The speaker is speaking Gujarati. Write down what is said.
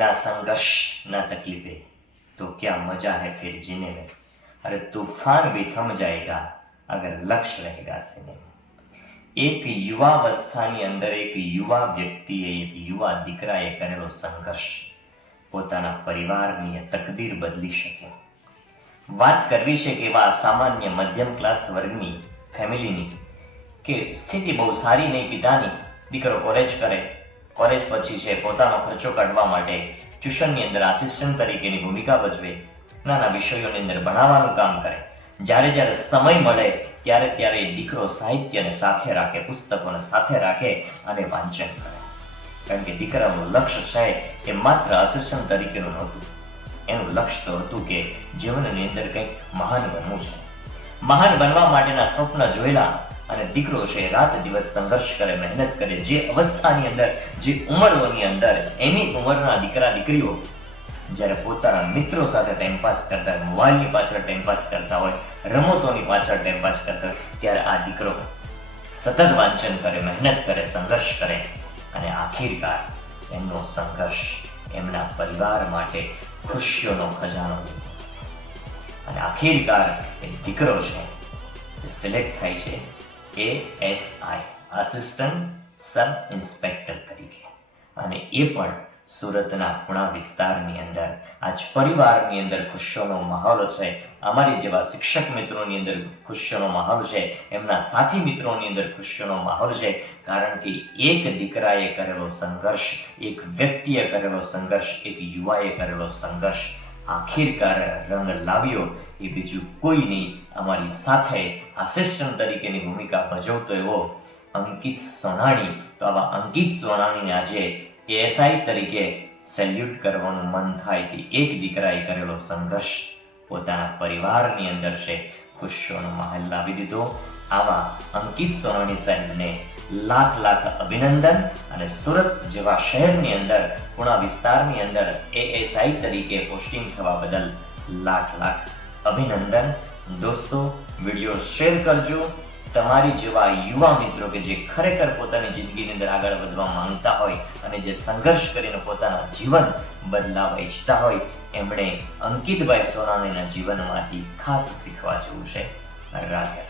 ना संघर्ष ना तकलीफें तो क्या मजा है फिर जीने में। अरे तूफान भी थम जाएगा अगर लक्ष्य रहेगा सीने में। एक યુવાવસ્થાની અંદર એક યુવા વ્યક્તિએ એક યુવા દીકરાએ કરેલો સંઘર્ષ પોતાના પરિવારની તકદીર બદલી શક્યો। વાત કરવી છે કે એવા સામાન્ય મધ્યમ ક્લાસ વર્ગની ફેમિલીની કે સ્થિતિ બહુ સારી નહીં પિતાની, દીકરો કોલેજ કરે, કોલેજ પછી છે પોતાનો ખર્ચો કાઢવા માટે ટ્યુશનની અંદર આસિસ્ટન્ટ તરીકેની ભૂમિકા ભજવે, નાના વિષયોની અંદર ભણાવવાનું કામ કરે। જ્યારે જ્યારે સમય મળે ત્યારે ત્યારે દીકરો સાહિત્યને સાથે રાખે, પુસ્તકોને સાથે રાખે અને વાંચન કરે, કારણ કે દીકરાનું લક્ષ્ય છે એ માત્ર આસિસ્ટન્ટ તરીકેનું નહોતું, એનું લક્ષ્ય તો હતું કે જીવનની અંદર કંઈક મહાન બનવું છે, મહાન બનવા માટેના સ્વપ્ન જોયેલા અને દીકરો છે રાત દિવસ સંઘર્ષ કરે, મહેનત કરે। જે અવસ્થાની અંદર, જે ઉંમરોની અંદર એની ઉંમરના દીકરા દીકરીઓ જ્યારે પોતાના મિત્રો સાથે ટાઈમપાસ કરતા હોય, મોબાઈલની પાછળ ટાઈમપાસ કરતા હોય, રમતોની પાછળ ટાઈમપાસ કરતા હોય, ત્યારે આ દીકરો સતત વાંચન કરે, મહેનત કરે, સંઘર્ષ કરે અને આખીરકાર એમનો સંઘર્ષ એમના પરિવાર માટે ખુશીઓનો ખજાનો અને આખીરકાર એ દીકરો છે સિલેક્ટ થાય છે ASI આસિસ્ટન્ટ સબ ઇન્સ્પેક્ટર તરીકે, અને એ પણ સુરતના પુણા વિસ્તારની અંદર। આજ પરિવારની અંદર ખુશીઓનો માહોલ છે, અમારી જેવા શિક્ષક મિત્રોની અંદર ખુશીઓનો માહોલ છે, એમના સાથી મિત્રોની અંદર ખુશીઓનો માહોલ છે, કારણ કે એક દીકરાએ કરેલો સંઘર્ષ, એક વ્યક્તિએ કરેલો સંઘર્ષ, એક યુવાએ કરેલો સંઘર્ષ આખીરકાર રંગ લાવ્યો। એ બીજું કોઈ નહીં, અમારી સાથે આસિસ્ટન્ટ તરીકેની ભૂમિકા ભજવતો એવો અંકિત સોનાણી। તો આવા અંકિત સોનાણીને આજે ASI તરીકે સેલ્યુટ કરવાનું મન થાય કે એક દીકરાએ કરેલો સંઘર્ષ પોતાના પરિવારની અંદર છે ખુશીઓનો માહોલ લાવી દીધો। આવા અંકિત સોનાણી સાહેબને લાખ લાખ અભિનંદન, અને સુરત જેવા શહેરની અંદર, પુણા વિસ્તારની અંદર ASI તરીકે પોસ્ટિંગ થવા બદલ લાખ લાખ અભિનંદન। દોસ્તો, વિડીયો શેર કરજો। તમારી જેવા યુવા મિત્રો કે જે ખરેખર પોતાની જિંદગીની અંદર આગળ વધવા માંગતા હોય અને જે સંઘર્ષ કરીને પોતાના જીવન બદલાવવા ઈચ્છતા હોય, એમણે અંકિતભાઈ સોનાણીના જીવનમાંથી ખાસ શીખવા જેવું છે। રાધે